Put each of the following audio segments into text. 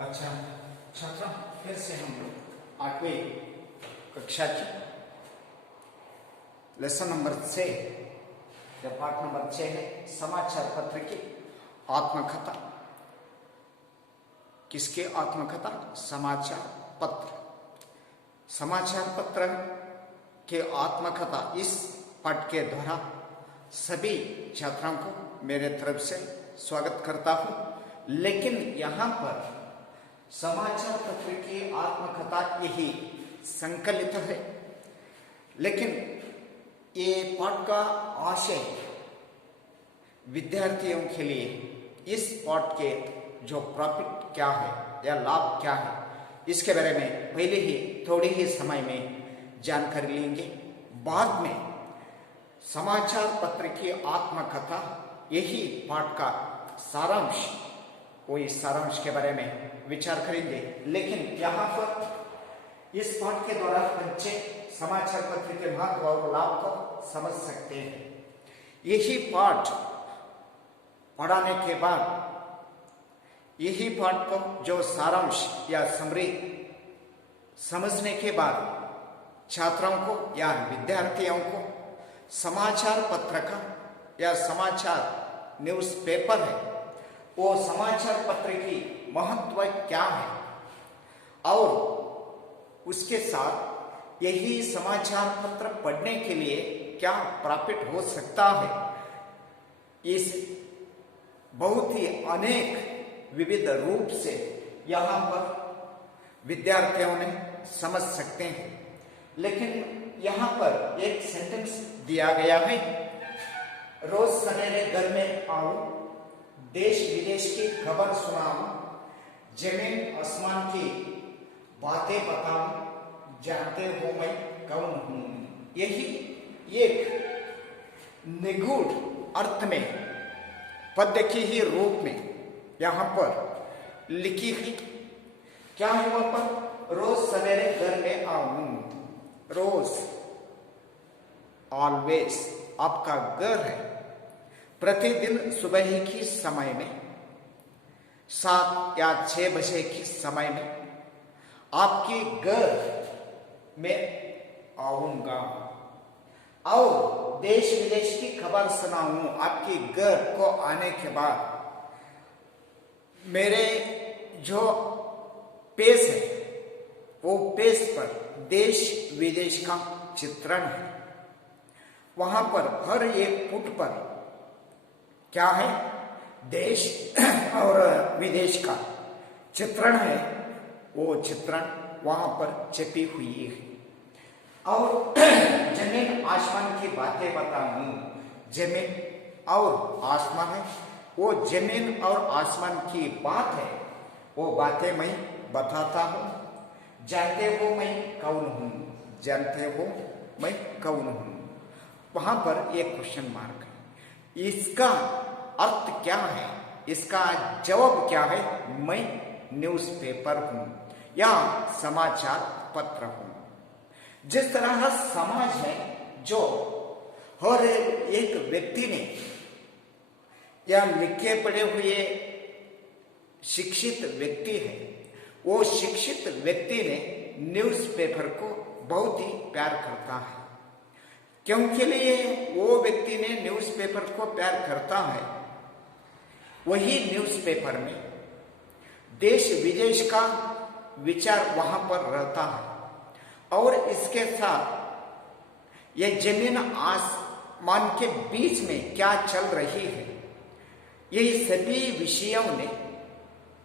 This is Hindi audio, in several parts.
अच्छा छात्रों, फिर से हम लोग 8वीं कक्षा की लेसन नंबर 6 या पाठ नंबर 6 है समाचार पत्र की आत्मकथा। किसके आत्मकथा? समाचार पत्र। समाचार पत्र के आत्मकथा इस पाठ के द्वारा सभी छात्रों को मेरे तरफ से स्वागत करता हूं। लेकिन यहाँ पर समाचार पत्र की आत्मकथा यही संकलित है, लेकिन ये पाठ का आशय विद्यार्थियों के लिए इस पाठ के जो प्रॉफिट क्या है या लाभ क्या है, इसके बारे में पहले ही थोड़े ही समय में जानकारी लेंगे। बाद में समाचार पत्र की आत्मकथा यही पाठ का सारांश, कोई सारांश के बारे में विचार करेंगे। लेकिन यहाँ पर इस पाठ के द्वारा बच्चे समाचार पत्र के महत्व और लाभ को समझ सकते हैं। यही पाठ पढ़ाने के बाद यही पाठ को जो सारांश या समरी समझने के बाद छात्रों को या विद्यार्थियों को समाचार पत्र का या समाचार न्यूज़पेपर है, वो समाचार पत्र की महत्व क्या है और उसके साथ यही समाचार पत्र पढ़ने के लिए क्या प्रॉफिट हो सकता है, इस बहुत ही अनेक विविध रूप से यहाँ पर विद्यार्थियों ने समझ सकते हैं। लेकिन यहाँ पर एक सेंटेंस दिया गया है, रोज सवेरे घर में आओ, देश विदेश की खबर सुनाओ, जमीन आसमान की बातें बताओ, जानते हो मैं कौन हूं। यही एक निगूढ़ अर्थ में पद्य की ही रूप में यहाँ पर लिखी है। क्या है वहां पर? रोज सवेरे घर में आऊं। रोज, ऑलवेज आपका घर है। प्रतिदिन सुबह की समय में 7 या 6 बजे की समय में आपके घर में आऊंगा और देश विदेश की खबर सुनाऊं। आपके घर को आने के बाद मेरे जो पेज है वो पेज पर देश विदेश का चित्रण है। वहां पर हर एक पुट पर क्या है? देश और विदेश का चित्रण है। वो चित्रण वहां पर छपी हुई है। और जमीन आसमान की बातें बताऊं। जमीन और आसमान है, वो जमीन और आसमान की बात है, वो बातें मैं बताता हूं। जानते हो मैं कौन हूं? जानते हो मैं कौन हूं? वहां पर एक क्वेश्चन मार्क है। इसका अर्थ क्या है? इसका जवाब क्या है? मैं न्यूज़पेपर हूं या समाचार पत्र हूं। जिस तरह समाज है, जो हर एक व्यक्ति ने या लिखे पढ़े हुए शिक्षित व्यक्ति है, वो शिक्षित व्यक्ति ने न्यूज़पेपर को बहुत ही प्यार करता है। क्योंकि लिए वो व्यक्ति ने न्यूज़पेपर को प्यार करता है, वही न्यूज़पेपर में देश विदेश का विचार वहां पर रहता है। और इसके साथ यह जमीन आसमान के बीच में क्या चल रही है, यही सभी विषयों ने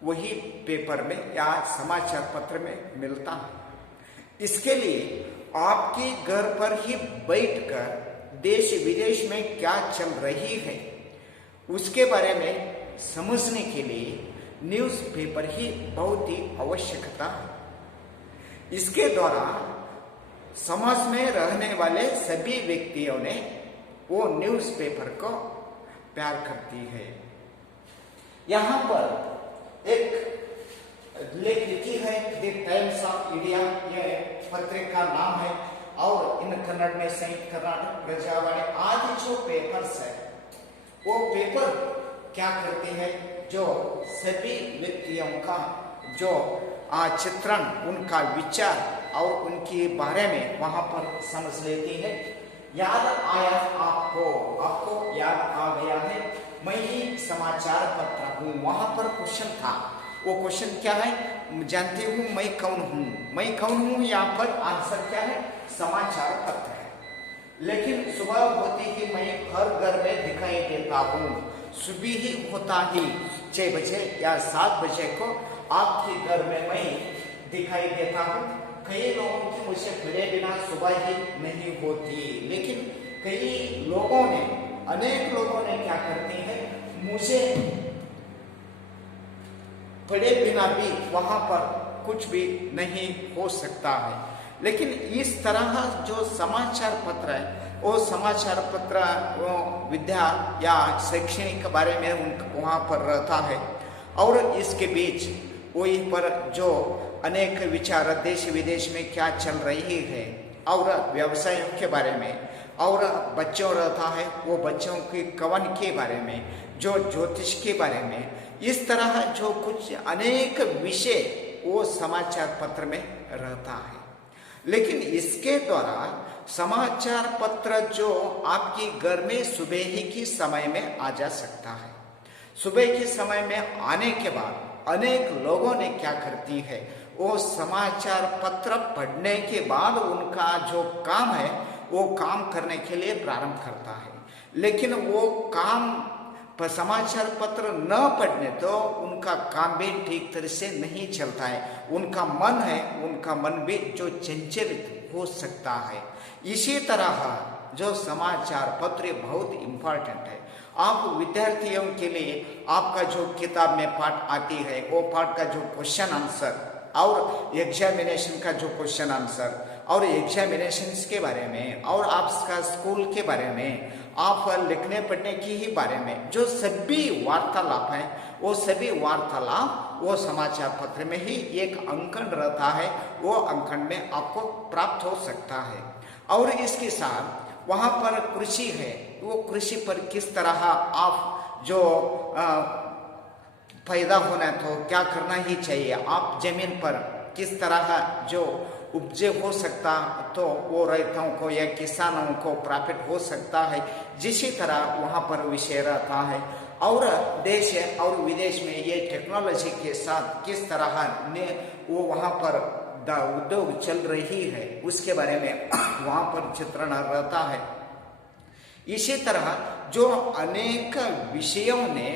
वही पेपर में या समाचार पत्र में मिलता है। इसके लिए आपके घर पर ही बैठकर देश विदेश में क्या चल रही है उसके बारे में समझने के लिए न्यूज़पेपर ही बहुत ही आवश्यकता है। इसके द्वारा समाज में रहने वाले सभी व्यक्तियों ने वो न्यूज़पेपर को प्यार करती है। यहाँ पर एक लेख लिखी है, द टाइम्स ऑफ इंडिया, यह पत्रिका का नाम है। और इन कन्नड़ में संयुक्त कर्नाटक प्रजावाणी आदि जो पेपर्स है, वो पेपर क्या करते हैं? जो सभी व्यक्तियों का जो चित्रण, उनका विचार और उनके बारे में वहां पर समझ लेती है। याद आया आपको याद आ गया है, मैं ही समाचार पत्र हूँ। वहां पर क्वेश्चन था, वो क्वेश्चन क्या है, जानती हूँ मैं कौन हूँ। यहाँ पर आंसर क्या है, समाचार पत्र है। लेकिन सुबह होते ही मैं हर घर में दिखाई देता हूँ। सुबह ही होता ही 6 बजे या 7 बजे को आपके घर में मैं दिखाई देता हूँ। कई लोगों की मुझे मिले बिना सुबह ही नहीं होती, लेकिन अनेक लोगों ने क्या करते हैं, मुझे पढ़े बिना भी वहां पर कुछ भी नहीं हो सकता है। लेकिन इस तरह जो समाचार पत्र है, वो समाचार पत्र विद्या या शैक्षणिक के बारे में वहाँ पर रहता है, और इसके बीच वही पर जो अनेक विचार देश विदेश में क्या चल रही है, और व्यवसायों के बारे में, और बच्चों रहता है वो बच्चों के कवन के बारे में, जो ज्योतिष के बारे में, इस तरह जो कुछ अनेक विषय वो समाचार पत्र में रहता है। लेकिन इसके द्वारा समाचार पत्र जो आपके घर में सुबह ही के समय में आ जा सकता है। सुबह के समय में आने के बाद अनेक लोगों ने क्या करती है, वो समाचार पत्र पढ़ने के बाद उनका जो काम है वो काम करने के लिए प्रारंभ करता है। लेकिन वो काम समाचार पत्र न पढ़ने तो उनका काम भी ठीक तरह से नहीं चलता है। उनका मन भी जो चंचलित हो सकता है। इसी तरह जो समाचार पत्र बहुत इम्पोर्टेंट है। आप विद्यार्थियों के लिए आपका जो किताब में पाठ आती है, वो पाठ का जो क्वेश्चन आंसर और एग्जामिनेशन का जो क्वेश्चन आंसर और एग्जामिनेशंस के बारे में और आपका स्कूल के बारे में, आप लिखने पढ़ने की ही बारे में जो सभी वार्तालाप है, वो सभी वार्तालाप वो समाचार पत्र में ही एक अंकन रहता है। वो अंकन में आपको प्राप्त हो सकता है। और इसके साथ वहाँ पर कृषि है, वो कृषि पर किस तरह आप जो पैदा होना तो क्या करना ही चाहिए, आप जमीन पर किस तरह जो उपजे हो सकता तो वो रैतों को या किसानों को प्रॉफिट हो सकता है, जिसी तरह वहाँ पर विषय रहता है। और देश और विदेश में ये टेक्नोलॉजी के साथ किस तरह ने वो वहाँ पर उद्योग चल रही है, उसके बारे में वहाँ पर चित्रण रहता है। इसी तरह जो अनेक विषयों ने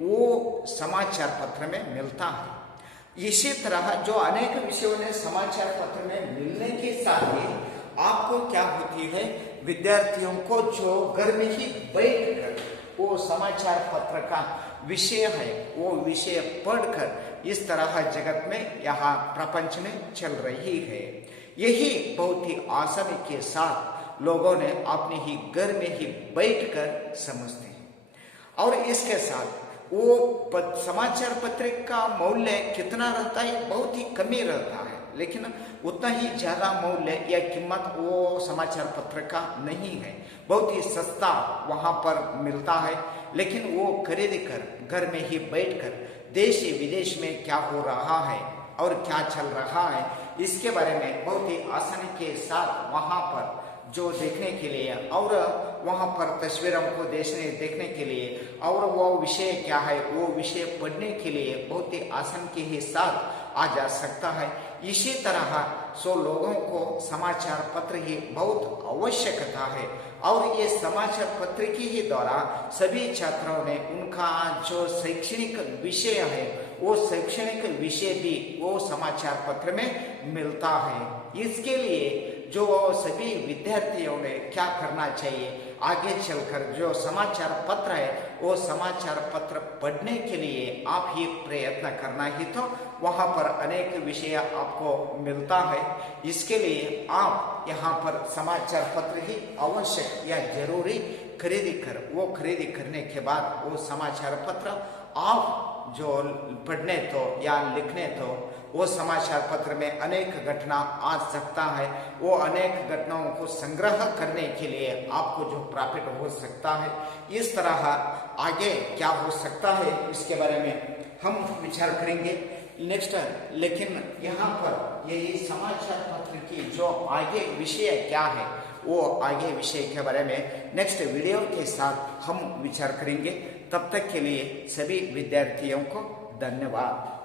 वो समाचार पत्र में मिलता है। इसी तरह जो अनेक विषयों ने समाचार पत्र में मिलने के साथ ही आपको क्या होती है, विद्यार्थियों को जो घर में ही बैठकर वो समाचार पत्र का विषय है वो विषय पढ़कर इस तरह जगत में यहाँ प्रपंच में चल रही है। यही बहुत ही आसानी के साथ लोगों ने अपने ही घर में ही बैठकर समझते हैं। और इसके साथ वो समाचार पत्र का मूल्य कितना रहता है, बहुत ही कम ही रहता है, लेकिन उतना ही ज़्यादा मूल्य या कीमत वो समाचार पत्र का नहीं है। बहुत ही सस्ता वहाँ पर मिलता है, लेकिन वो खरीद कर घर में ही बैठकर देश विदेश में क्या हो रहा है और क्या चल रहा है, इसके बारे में बहुत ही आसानी के साथ वहाँ पर जो देखने के लिए और वहाँ पर तस्वीरों को देखने के लिए और वो विषय क्या है वो विषय पढ़ने के लिए बहुत ही आसानी के साथ आ जा सकता है। इसी तरह लोगों को समाचार पत्र ही बहुत आवश्यकता है। और ये समाचार पत्र की ही द्वारा सभी छात्रों ने उनका जो शैक्षणिक विषय है वो शैक्षणिक विषय भी वो समाचार पत्र में मिलता है। इसके लिए जो सभी विद्यार्थियों ने क्या करना चाहिए, आगे चलकर जो समाचार पत्र है वो समाचार पत्र पढ़ने के लिए आप ही प्रयत्न करना ही तो वहाँ पर अनेक विषय आपको मिलता है। इसके लिए आप यहाँ पर समाचार पत्र ही आवश्यक या जरूरी खरीदी करने के बाद वो समाचार पत्र आप जो पढ़ने तो या लिखने तो वो समाचार पत्र में अनेक घटना आ सकता है। वो अनेक घटनाओं को संग्रह करने के लिए आपको जो प्रॉफिट हो सकता है, इस तरह आगे क्या हो सकता है इसके बारे में हम विचार करेंगे। नेक्स्ट, लेकिन यहाँ पर यही समाचार पत्र की जो आगे विषय क्या है, वो आगे विषय के बारे में नेक्स्ट वीडियो के साथ हम विचार करेंगे। तब तक के लिए सभी विद्यार्थियों को धन्यवाद।